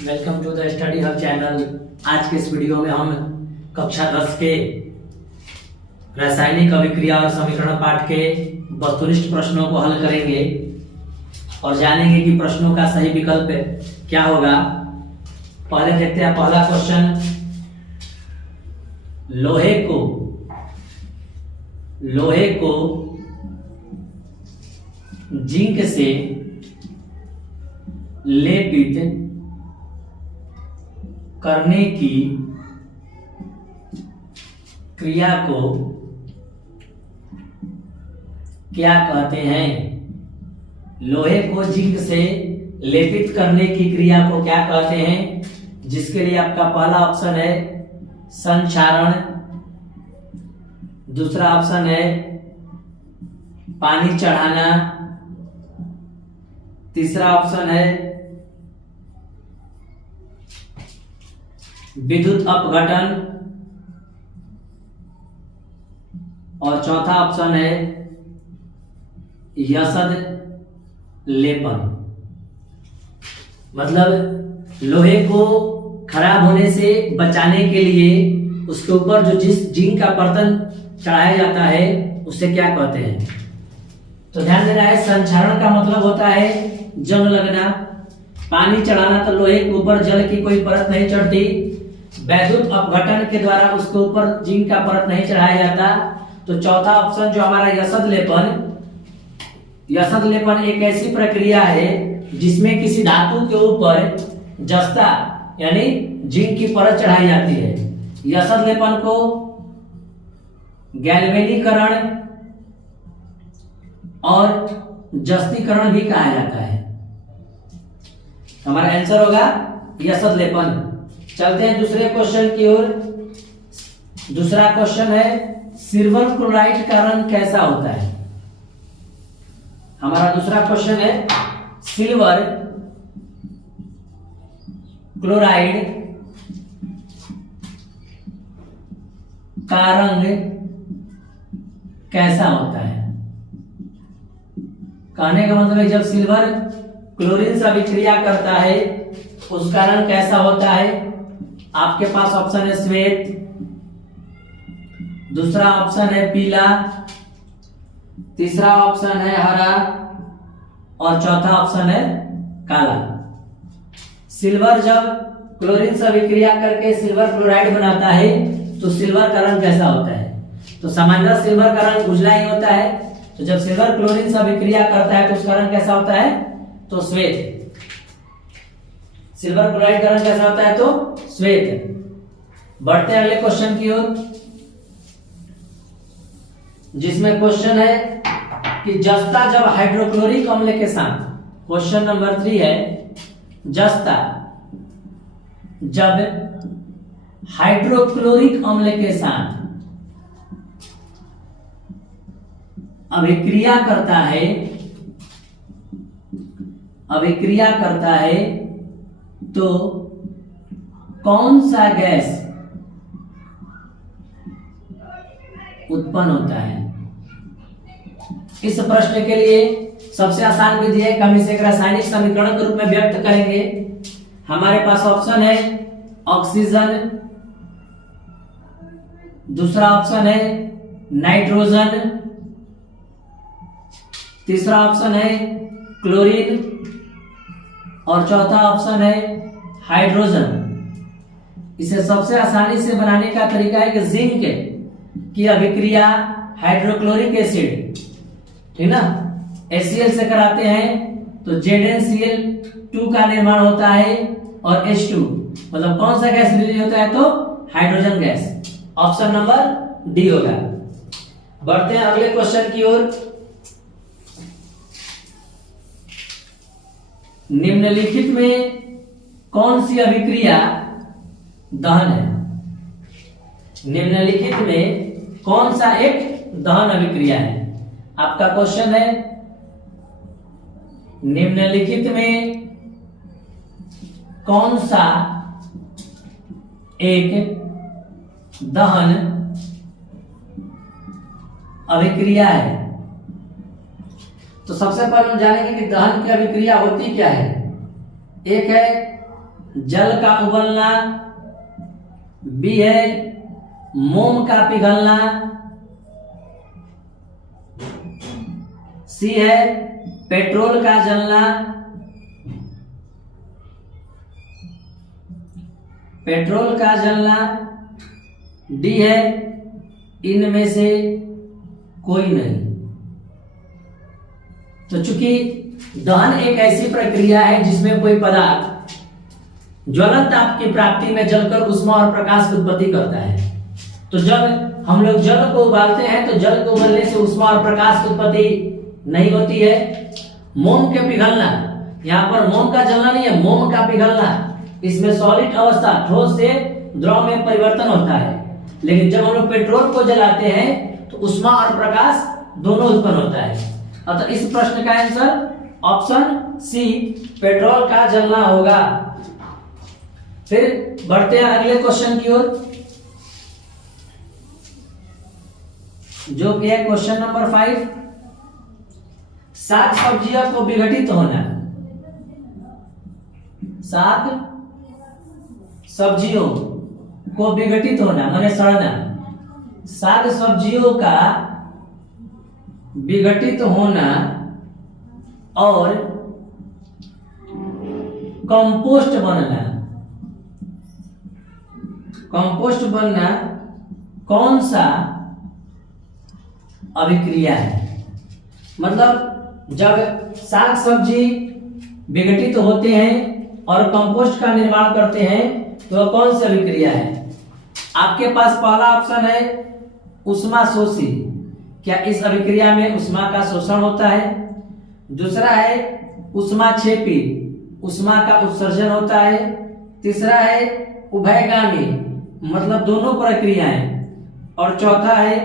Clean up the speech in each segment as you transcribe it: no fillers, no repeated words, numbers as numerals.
Welcome to the study hub channel. आज के इस वीडियो में हम कक्षा 10 के रासायनिक अभिक्रिया और समीकरण पाठ के वस्तुनिष्ठ प्रश्नों को हल करेंगे और जानेंगे कि प्रश्नों का सही विकल्प क्या होगा। पहले देखते हैं पहला क्वेश्चन। लोहे को जिंक से लेपित करने की क्रिया को क्या कहते हैं? लोहे को जिंक से लेपित करने की क्रिया को क्या कहते हैं? जिसके लिए आपका पहला ऑप्शन है संक्षारण, दूसरा ऑप्शन है पानी चढ़ाना, तीसरा ऑप्शन है विद्युत अपघटन और चौथा ऑप्शन है यसद लेपन। मतलब लोहे को खराब होने से बचाने के लिए उसके ऊपर जो जिस जिंक का बर्तन चढ़ाया जाता है उसे क्या कहते हैं? तो ध्यान देना है, संक्षारण का मतलब होता है जंग लगना, पानी चढ़ाना तो लोहे के ऊपर जल की कोई परत नहीं चढ़ती, वैद्युत अपघटन के द्वारा उसके ऊपर जिंक का परत नहीं चढ़ाया जाता। तो चौथा ऑप्शन जो हमारा यसद लेपन एक ऐसी प्रक्रिया है जिसमें किसी धातु के ऊपर जस्ता यानी जिंक की परत चढ़ाई जाती है। यसद लेपन को गैल्वेनीकरण और जस्तीकरण भी कहा जाता है। हमारा आंसर होगा यसद लेपन। चलते हैं दूसरे क्वेश्चन की ओर। दूसरा क्वेश्चन है सिल्वर क्लोराइड का रंग कैसा होता है? हमारा दूसरा क्वेश्चन है सिल्वर क्लोराइड का रंग कैसा होता है? कहने का मतलब है जब सिल्वर क्लोरीन से अभिक्रिया करता है उसका रंग कैसा होता है? आपके पास ऑप्शन है श्वेत, दूसरा ऑप्शन है पीला, तीसरा ऑप्शन है हरा और चौथा ऑप्शन है काला। सिल्वर जब क्लोरीन से अभिक्रिया करके सिल्वर क्लोराइड बनाता है तो सिल्वर का रंग कैसा होता है? तो सामान्यतः सिल्वर का रंग उजला ही होता है। तो जब सिल्वर क्लोरीन से अभिक्रिया करता है तो उसका रंग कैसा होता है? तो श्वेत। सिल्वर क्लोराइड का रंग कैसा होता है? तो श्वेत। बढ़ते हैं अगले क्वेश्चन की ओर, जिसमें क्वेश्चन है कि जस्ता जब हाइड्रोक्लोरिक अम्ल के साथ, क्वेश्चन नंबर 3 है, जस्ता जब हाइड्रोक्लोरिक अम्ल के साथ अभिक्रिया करता है तो कौन सा गैस उत्पन्न होता है? इस प्रश्न के लिए सबसे आसान विधि है कि हम इसे एक रासायनिक समीकरण के रूप में व्यक्त करेंगे। हमारे पास ऑप्शन है ऑक्सीजन, दूसरा ऑप्शन है नाइट्रोजन, तीसरा ऑप्शन है क्लोरीन और चौथा ऑप्शन है हाइड्रोजन। इसे सबसे आसानी से बनाने का तरीका है कि जिंक की अभिक्रिया हाइड्रोक्लोरिक एसिड, ठीक ना, HCl से कराते हैं तो ZnCl2 का निर्माण होता है और H2 मतलब कौन सा गैस रिलीज होता है? तो hydrogen gas. Option number D होगा। बढ़ते हैं अगले क्वेश्चन की ओर। निम्नलिखित में कौन सी अभिक्रिया दहन है? निम्नलिखित में कौन सा एक दहन अभिक्रिया है? आपका क्वेश्चन है निम्नलिखित में कौन सा एक दहन अभिक्रिया है? तो सबसे पहले हम जानेंगे कि दहन की अभिक्रिया होती क्या है। एक है जल का उबलना, बी है मोम का पिघलना, सी है पेट्रोल का जलना, पेट्रोल का जलना, डी है इनमें से कोई नहीं। तो चूंकि दहन एक ऐसी प्रक्रिया है जिसमें कोई पदार्थ ज्वलंत ताप की प्राप्ति में जलकर ऊष्मा और प्रकाश की उत्पत्ति करता है, तो जब हम लोग जल को उबालते हैं तो जल को उबलने से ऊष्मा और प्रकाश की उत्पत्ति नहीं होती है। मोम के पिघलना, यहाँ पर मोम का जलना नहीं है, मोम का पिघलना, इसमें सॉलिड अवस्था ठोस से द्रव में परिवर्तन होता है। लेकिन जब हम लोग पेट्रोल को जलाते हैं तो ऊष्मा और प्रकाश दोनों उत्पन्न होता है। अतः इस प्रश्न का आंसर ऑप्शन सी पेट्रोल का जलना होगा। फिर बढ़ते हैं अगले क्वेश्चन की ओर, जो कि है क्वेश्चन नंबर 5। साग सब्जियों को विघटित होना, साग सब्जियों को विघटित होना माने सड़ना, साग सब्जियों का विघटित होना और कंपोस्ट बनना, कंपोस्ट बनना कौन सा अभिक्रिया है? मतलब जब साग सब्जी विघटित होते हैं और कंपोस्ट का निर्माण करते हैं तो वह कौन सी अभिक्रिया है? आपके पास पहला ऑप्शन है ऊष्मा शोषी, क्या इस अभिक्रिया में ऊष्मा का शोषण होता है? दूसरा है ऊष्मा क्षेपी, ऊष्मा का उत्सर्जन होता है। तीसरा है उभयगामी, मतलब दोनों प्रक्रियाएं, और चौथा है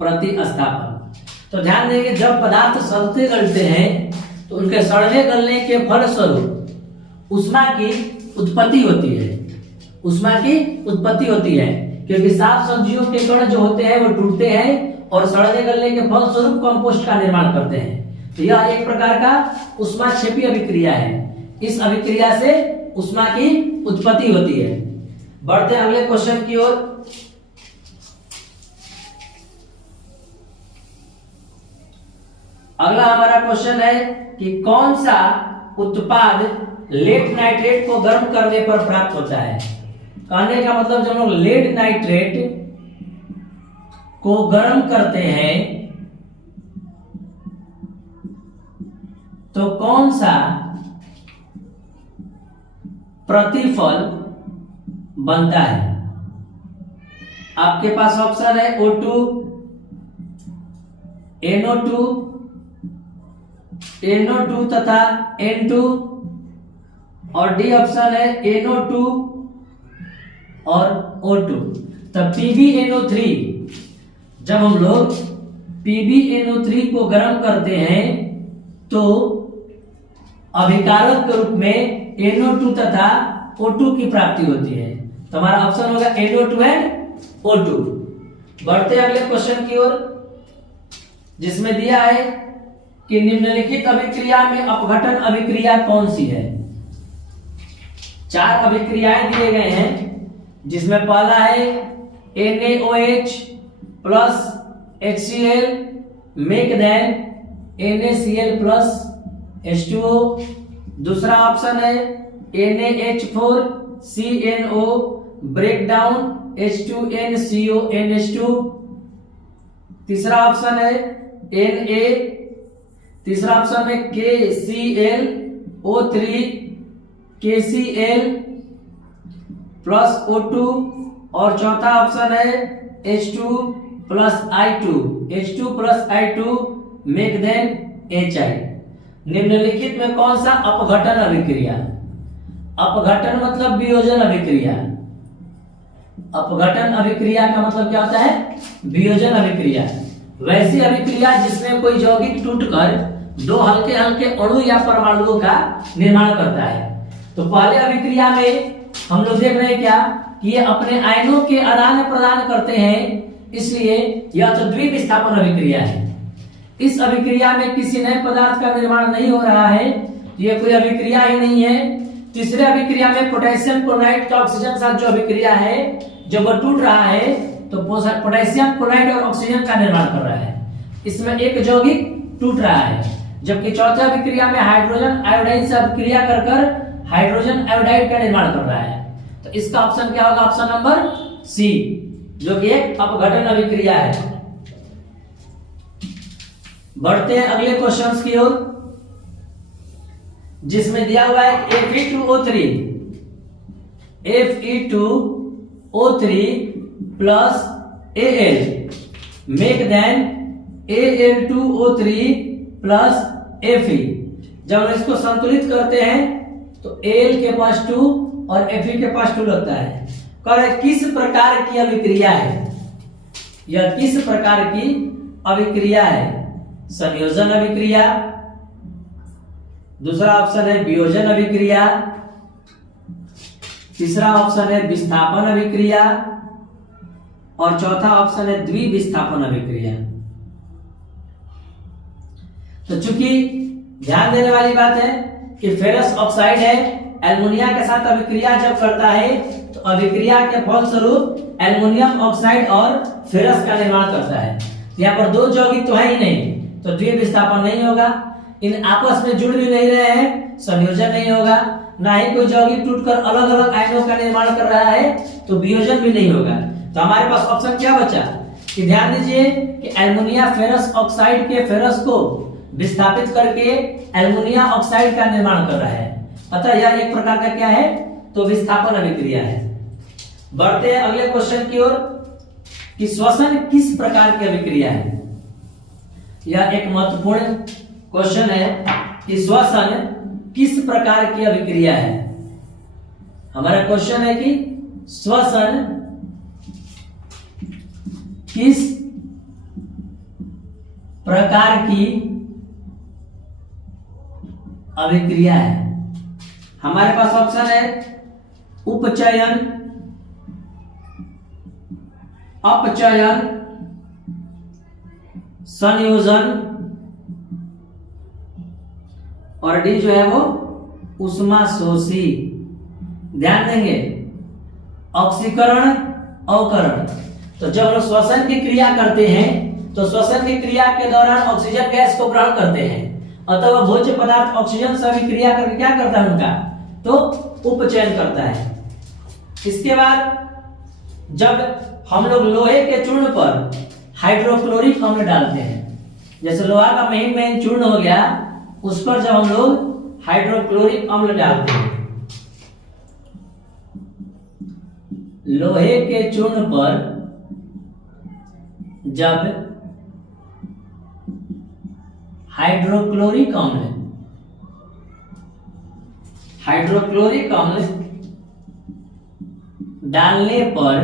प्रतिस्थापन। तो ध्यान देंगे जब पदार्थ सड़ते गलते हैं तो उनके सड़ने गलने के फलस्वरूप ऊष्मा की उत्पत्ति होती है, ऊष्मा की उत्पत्ति होती है, क्योंकि साग सब्जियों के कण जो होते हैं वो टूटते हैं और सड़ने गलने के फलस्वरूप कंपोस्ट का निर्माण करते हैं। तो यह एक प्रकार का ऊष्मा क्षेपी अभिक्रिया है। इस अभिक्रिया से ऊष्मा की उत्पत्ति होती है। बढ़ते हैं अगले क्वेश्चन की ओर। अगला हमारा क्वेश्चन है कि कौन सा उत्पाद लेड नाइट्रेट को गर्म करने पर प्राप्त होता है? कहने का मतलब जब हम लोग लेड नाइट्रेट को गर्म करते हैं तो कौन सा प्रतिफल बनता है? आपके पास ऑप्शन है O2, NO2 तथा N2, और डी ऑप्शन है NO2 और O2। तब PbNO3, जब हम लोग PbNO3 को गर्म करते हैं तो अभिकारक के रूप में NO2 तथा O2 की प्राप्ति होती है। तो हमारा ऑप्शन होगा NO2 एंड O2। बढ़ते अगले क्वेश्चन की ओर, जिसमें दिया है कि निम्नलिखित अभिक्रिया में अपघटन अभिक्रिया कौन सी है? 4 अभिक्रियाएं दिए गए हैं, जिसमें पहला है NaOH plus HCl make then NaCl plus H2O। दूसरा ऑप्शन है NaH4CNO break down H2NCO NH2। तीसरा ऑप्शन है Na, तीसरा ऑप्शन है KClO3 KCl प्लस O2, और चौथा ऑप्शन है H2 plus I2 make then HI। निम्नलिखित में कौन सा अपघटन अभिक्रिया? अपघटन मतलब वियोजन अभिक्रिया। अपघटन अभिक्रिया का मतलब क्या होता है? वियोजन अभिक्रिया। वैसी अभिक्रिया जिसमें कोई यौगिक टूटकर 2 हल्के हल्के अणु या परमाणुओं का निर्माण करता है। तो पहले अभिक्रिया में हम लोग देख रहे हैं क्या कि ये अपने आयनों के आदान प्रदान करते हैं, इसलिए यह तो द्विविस्थापन अभिक्रिया है। इस अभिक्रिया में किसी नए पदार्थ का निर्माण नहीं हो रहा है, ये कोई अभिक्रिया ही नहीं है। तीसरे अभिक्रिया में पोटेशियम क्लोराइड का ऑक्सीजन के साथ जो अभिक्रिया है, जब वो टूट रहा है तो पोटेशियम क्लोराइड और ऑक्सीजन का निर्माण कर रहा है। इसमें एक यौगिक टूट रहा है, जबकि चौथे अभिक्रिया में हाइड्रोजन आयोडाइड से अभिक्रिया कर कर हाइड्रोजन आयोडाइड का निर्माण कर रहा है। तो इसका ऑप्शन क्या होगा? ऑप्शन नंबर सी, जो कि एक अपघटन अभिक्रिया है। बढ़ते हैं अगले क्वेश्चंस की ओर, जिसमें दिया हुआ है Fe2O3 plus Al make then Al2O3 plus Fe। जब हम इसको संतुलित करते हैं तो Al के पास 2 और Fe के पास 2 लगता है। कह किस प्रकार की अभिक्रिया है? यह किस प्रकार की अभिक्रिया है? संयोजन अभिक्रिया, दूसरा ऑप्शन है वियोजन अभिक्रिया, तीसरा ऑप्शन है विस्थापन अभिक्रिया और चौथा ऑप्शन है द्विविस्थापन अभिक्रिया। तो चूंकि ध्यान देने वाली बात है कि फेरस ऑक्साइड है, एल्युमिनियम के साथ अभिक्रिया जब करता है तो अभिक्रिया के फलस्वरूप एल्युमिनियम ऑक्साइड और फेरस का निर्माण करता है। यहाँ पर दो यौगिक तो है ही नहीं, तो द्विविस्थापन नहीं होगा। इन आपस में जुड़ भी नहीं रहे हैं, संयोजन नहीं होगा, ना ही कोई यौगिक टूटकर अलग अलग आयनों का निर्माण कर रहा है, तो वियोजन भी नहीं होगा। तो हमारे पास ऑप्शन क्या बचा कि ध्यान दीजिए कि एल्युमिनियम फेरस ऑक्साइड के फेरस को विस्थापित करके एल्युमिनियम ऑक्साइड का निर्माण कर रहा है। अतः यह एक प्रकार का क्या है? तो विस्थापन अभिक्रिया है। बढ़ते हैं अगले क्वेश्चन की ओर कि श्वसन किस प्रकार की अभिक्रिया है। यह एक महत्वपूर्ण क्वेश्चन है कि श्वसन किस प्रकार की अभिक्रिया है। हमारा क्वेश्चन है कि श्वसन किस प्रकार की अभिक्रिया है। हमारे पास ऑप्शन है उपचयन, अपचयन, संयोजन और डी जो है वो उष्माशोषी। ध्यान देंगे ऑक्सीकरण, अवकरण। तो जब हम श्वसन की क्रिया करते हैं तो श्वसन की क्रिया के दौरान ऑक्सीजन गैस को ग्रहण करते हैं, अतः वह भोज्य पदार्थ ऑक्सीजन से अभिक्रिया करके क्या करता है उनका? तो उपचयन करता है। इसके बाद जब हम लोग लोहे के चूर्ण पर हाइड्रोक्लोरिक अम्ल डालते हैं, जैसे लोहा का महीन महीन चूर्ण हो गया, उस पर जब हम लोग हाइड्रोक्लोरिक अम्ल डालते हैं, लोहे के चूर्ण पर जब हाइड्रोक्लोरिक अम्ल डालने पर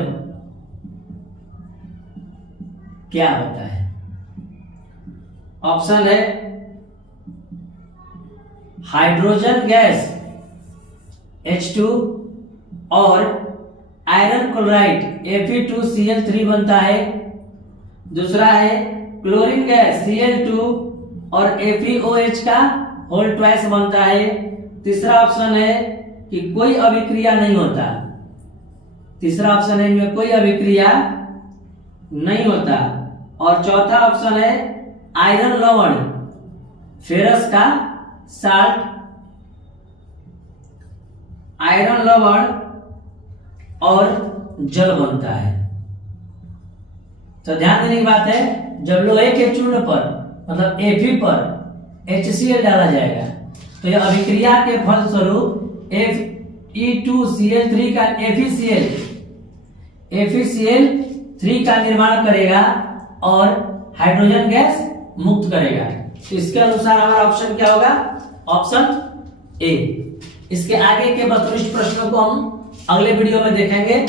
क्या होता है? ऑप्शन है हाइड्रोजन गैस H2 और आयरन क्लोराइड Fe2Cl3 बनता है। दूसरा है क्लोरीन गैस Cl2 और FeOH का होल ट्वाइस बनता है। तीसरा ऑप्शन है कि कोई अभिक्रिया नहीं होता। तीसरा ऑप्शन है इनमें कोई अभिक्रिया नहीं होता। और चौथा ऑप्शन है आयरन लवण, फेरस का साल्ट, आयरन लवण और जल बनता है। तो ध्यान देने की बात है, जब लोहे के चूर्ण पर मतलब Fe पर HCl डाला जाएगा तो यह अभिक्रिया के फलस्वरूप Fe2Cl3 का FeCl3 का निर्माण करेगा और हाइड्रोजन गैस मुक्त करेगा। तो इसके अनुसार हमारा ऑप्शन क्या होगा? Option A. इसके आगे के वस्तुनिष्ठ प्रश्नों को हम अगले वीडियो में देखेंगे।